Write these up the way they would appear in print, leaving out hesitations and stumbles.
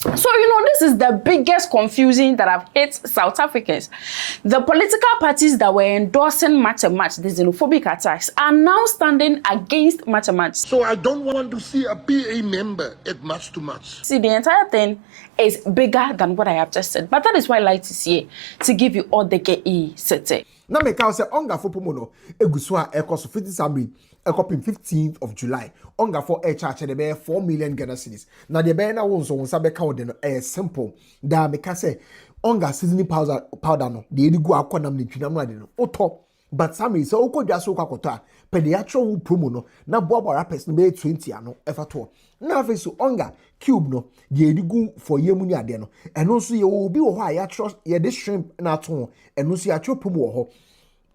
So, this is the biggest confusion that have hit South Africans. The political parties that were endorsing match, the xenophobic attacks, are now standing against match. So I don't want to see a PA member at match to match. See, the entire thing is bigger than what I have just said. But that is why Light is here, to give you all the KE set. Na me ka say onga for pomono eguso a ekoso 50 samri ekopim 15th of July. Onga for a charge de be 4 million Ghana cedis. Na de be na won so won sabe ka o de no simple. Da me ka say onga seasoning powder no de edi gu akonam ne twinam ade no. Oto but samri say okodwa so kwakoto a pediatro promo no na boabo rappers no be 20 ano efa to. Na fe so onga cube no de edi gu for yemu ni ade no. Eno so ye obi wo ho a ya trust ye de shrimp na to eno so ya tro promo wo ho.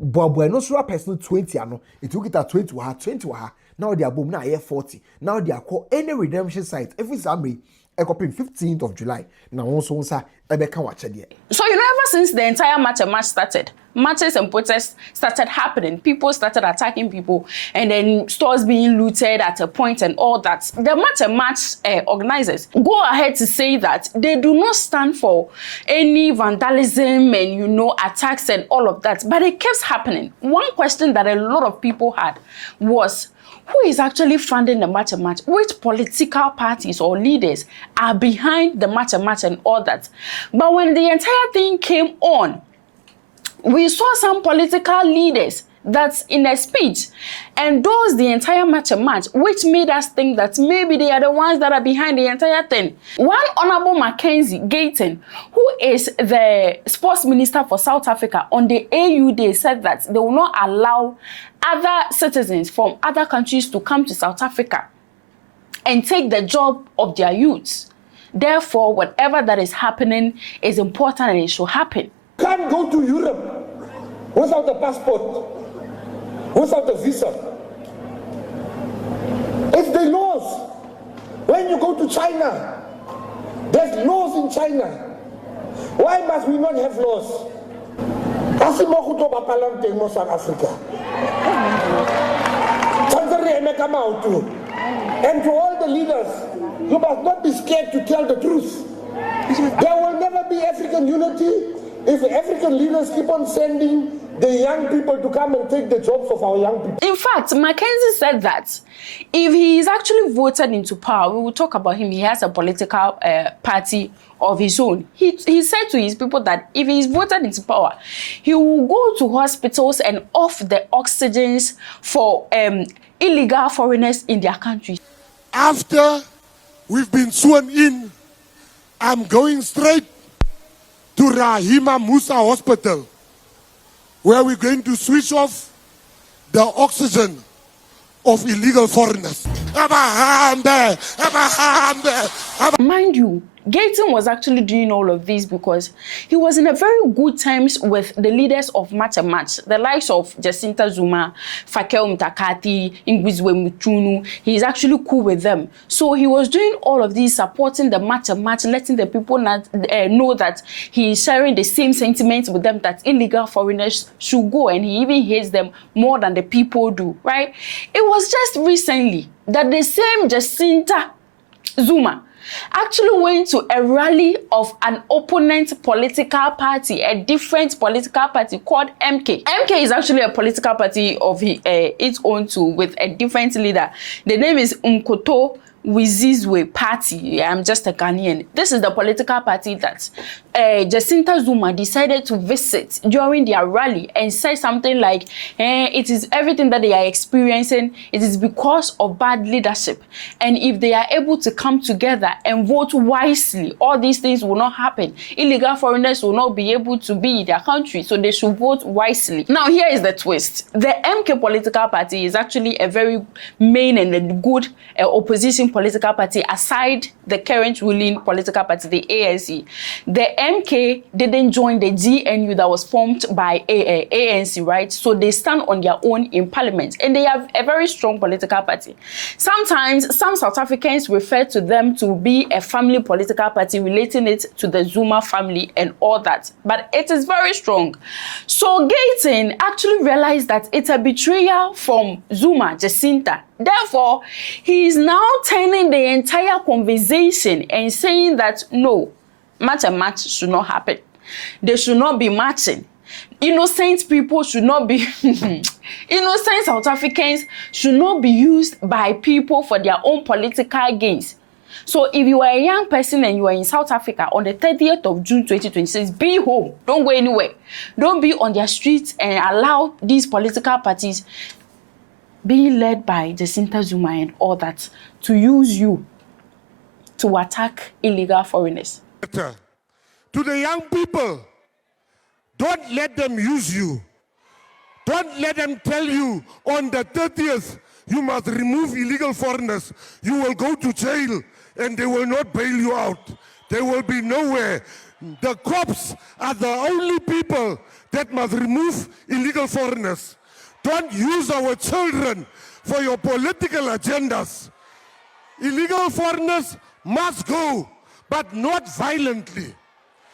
Bobo no so person 20 ano it took it at 20 wa 20 wa now they are boom na 40 now they are call any redemption site every Sunday ekopim 15th of July na won so nsa ebeka wa chede. So ever since the entire match started, matches and protests started happening, people started attacking people, and then stores being looted at a point and all that. The match organizers go ahead to say that they do not stand for any vandalism and attacks and all of that, but it keeps happening. One question that a lot of people had was, who is actually funding the match? Which political parties or leaders are behind the match and all that? But when the entire thing came on, we saw some political leaders that in a speech endorsed the entire match, which made us think that maybe they are the ones that are behind the entire thing. One Honorable Mackenzie Gayton, who is the sports minister for South Africa, on the AU Day said that they will not allow other citizens from other countries to come to South Africa and take the job of their youths. Therefore, whatever that is happening is important and it should happen. Can't go to Europe without a passport, without a visa. It's the laws. When you go to China, there's laws in China. Why must we not have laws? South Africa. And to all the leaders, you must not be scared to tell the truth. There will never be African unity if African leaders keep on sending the young people to come and take the jobs of our young people. In fact, Mackenzie said that if he is actually voted into power, we will talk about him. He has a political party of his own. He said to his people that if he is voted into power, he will go to hospitals and off the oxygens for illegal foreigners in their country. After we've been sworn in, I'm going straight to Rahima Musa Hospital, where we're going to switch off the oxygen of illegal foreigners. Mind you, Gayton was actually doing all of this because he was in a very good terms with the leaders of Match, the likes of Jacinta Zuma, Fakel Mtakati, Ingwizwe Muchunu. He is actually cool with them. So he was doing all of these, supporting the Match, letting the people know that he is sharing the same sentiments with them, that illegal foreigners should go, and he even hates them more than the people do, right? It was just recently that the same Jacinta Zuma actually went to a rally of an opponent political party, a different political party called MK. MK is actually a political party of its own too, with a different leader. The name is Umkoto Wizizwe Party. I'm just a Ghanaian. This is the political party that Jacinta Zuma decided to visit during their rally and say something like, it is everything that they are experiencing, it is because of bad leadership. And if they are able to come together and vote wisely, all these things will not happen. Illegal foreigners will not be able to be in their country, so they should vote wisely. Now, here is the twist. The MK political party is actually a very main and a good opposition political party aside the current ruling political party, the ANC. The MK didn't join the GNU that was formed by ANC, right? So they stand on their own in parliament, and they have a very strong political party. Sometimes some South Africans refer to them to be a family political party, relating it to the Zuma family and all that, but it is very strong. So Gayton actually realized that it's a betrayal from Zuma, Jacinta, Therefore, he is now turning the entire conversation and saying that no, match and match should not happen. They should not be matching. Innocent people should not be innocent South Africans should not be used by people for their own political gains. So if you are a young person and you are in South Africa on the 30th of June 2026, be home. Don't go anywhere. Don't be on their streets and allow these political parties being led by Jacinta Zuma and all that to use you to attack illegal foreigners. To the young people, don't let them use you. Don't let them tell you on the 30th you must remove illegal foreigners. You will go to jail and they will not bail you out. They will be nowhere. The cops are the only people that must remove illegal foreigners. Don't use our children for your political agendas. Illegal foreigners must go, but not violently.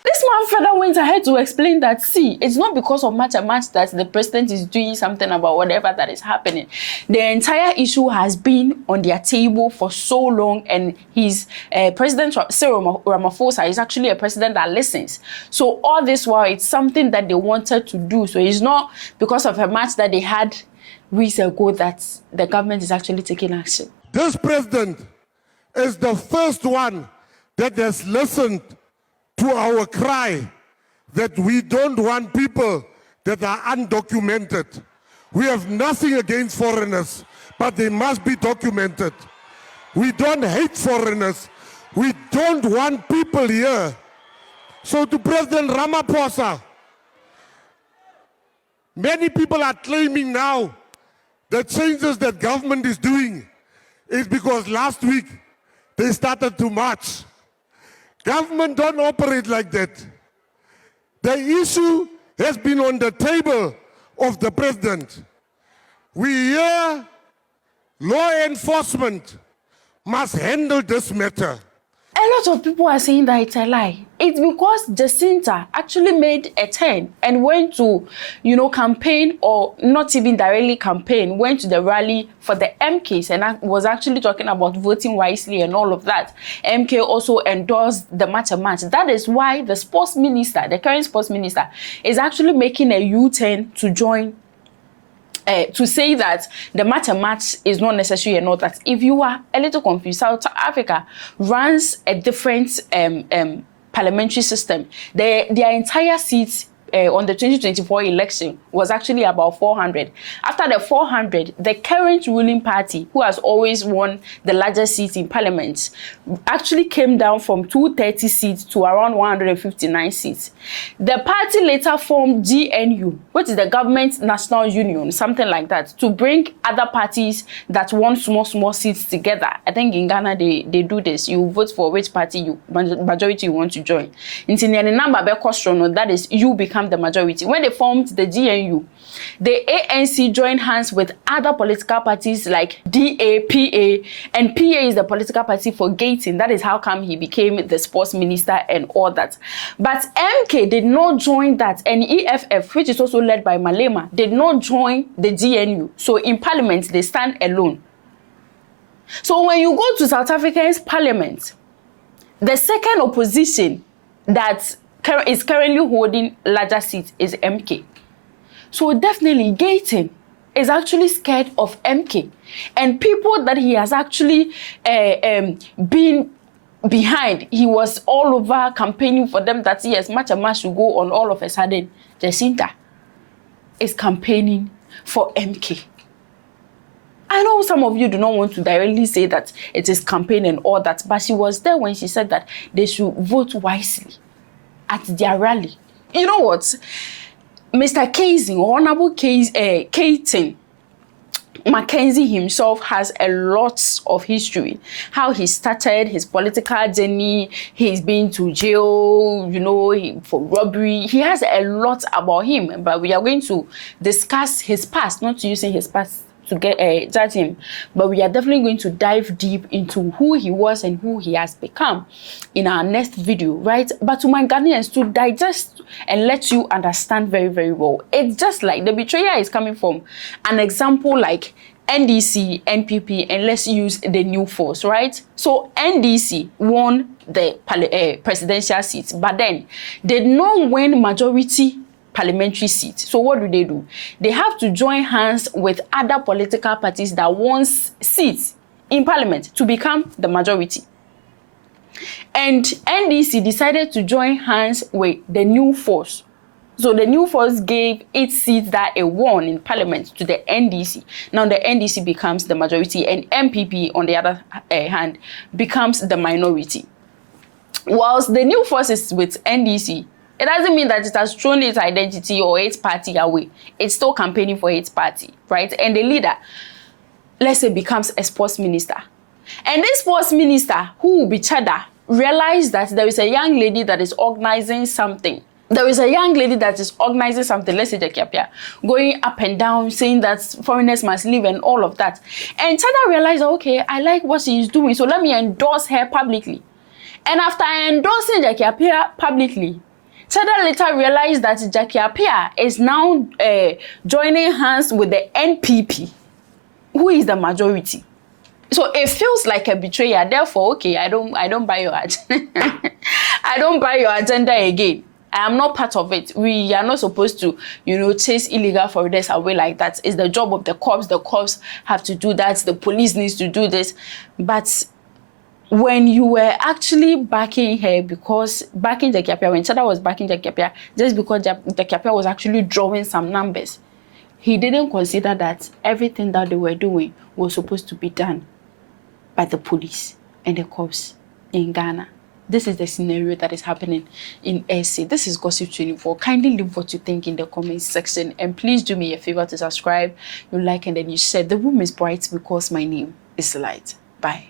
This man further went ahead to explain that, see, it's not because of match and match that the president is doing something about whatever that is happening. The entire issue has been on their table for so long, and his President Cyril Ramaphosa is actually a president that listens. So all this while, it's something that they wanted to do. So it's not because of a match that they had weeks ago that the government is actually taking action. This president is the first one that has listened to our cry that we don't want people that are undocumented. We have nothing against foreigners, but they must be documented. We don't hate foreigners. We don't want people here. So to President Ramaphosa, many people are claiming now the changes that government is doing is because last week they started to march. Government don't operate like that. The issue has been on the table of the president. We hear law enforcement must handle this matter. A lot of people are saying that it's a lie. It's because Jacinta actually made a turn and went to, campaign, or not even directly campaign, went to the rally for the MKs and was actually talking about voting wisely and all of that. MK also endorsed the match and match. That is why the sports minister, the current sports minister, is actually making a U-turn to join to say that the match and match is not necessary and all that. If you are a little confused, South Africa runs a different parliamentary system. Their entire seats on the 2024 election was actually about 400. After the 400, the current ruling party, who has always won the largest seats in parliament, actually came down from 230 seats to around 159 seats. The party later formed GNU, which is the Government National Union, something like that, to bring other parties that won small seats together. I think in Ghana, they do this. You vote for which party majority you want to join. In the number that is, you become the majority. When they formed the GNU, the ANC joined hands with other political parties like DA, PA, and PA is the political party for gating. That is how come he became the sports minister and all that. But MK did not join that, and EFF, which is also led by Malema, did not join the GNU. So in parliament, they stand alone. So when you go to South Africa's parliament, the second opposition that is currently holding larger seats is MK. So definitely Gayton is actually scared of MK. And people that he has actually been behind, he was all over campaigning for them that yes, match and match should go on. All of a sudden, Jacinta is campaigning for MK. I know some of you do not want to directly say that it is campaign and all that, but she was there when she said that they should vote wisely at their rally. You know what? Mr. Casey, Honorable Kayton Mackenzie himself has a lot of history. How he started his political journey, he's been to jail, for robbery. He has a lot about him, but we are going to discuss his past, not using his past to get judge him, but we are definitely going to dive deep into who he was and who he has become in our next video, right? But to my Ghanaians, to digest and let you understand very, very well, it's just like the betrayer is coming from an example like NDC, NPP, and let's use the new force, right? So NDC won the presidential seats, but then they did not win majority parliamentary seats. So what do? They have to join hands with other political parties that won seats in parliament to become the majority. And NDC decided to join hands with the new force. So the new force gave 8 seats that it won in parliament to the NDC. Now the NDC becomes the majority and MPP, on the other hand, becomes the minority. Whilst the new force is with NDC, it doesn't mean that it has thrown its identity or its party away. It's still campaigning for its party, right? And the leader, let's say, becomes a sports minister. And this sports minister, who will be Chada, realized that there is a young lady that is organizing something. Let's say Jackie Appiah, going up and down, saying that foreigners must leave and all of that. And Chada realized, okay, I like what she is doing, so let me endorse her publicly. And after endorsing Jackie Appiah publicly, Chada later realized that Jackie Appiah is now joining hands with the NPP, who is the majority. So it feels like a betrayal. Therefore, okay, I don't buy your agenda. I don't buy your agenda again. I am not part of it. We are not supposed to, chase illegal foreigners away like that. It's the job of the cops. The cops have to do that. The police needs to do this. But when you were actually backing her, because backing Jackie Appiah, when Chada was backing Jackie Appiah, just because Jackie Appiah was actually drawing some numbers, he didn't consider that everything that they were doing was supposed to be done by the police and the cops in Ghana. This is the scenario that is happening in SA. This is Gossip 24. Kindly leave what you think in the comment section. And please do me a favor to subscribe, you like, and then you share. The room is bright because my name is Light. Bye.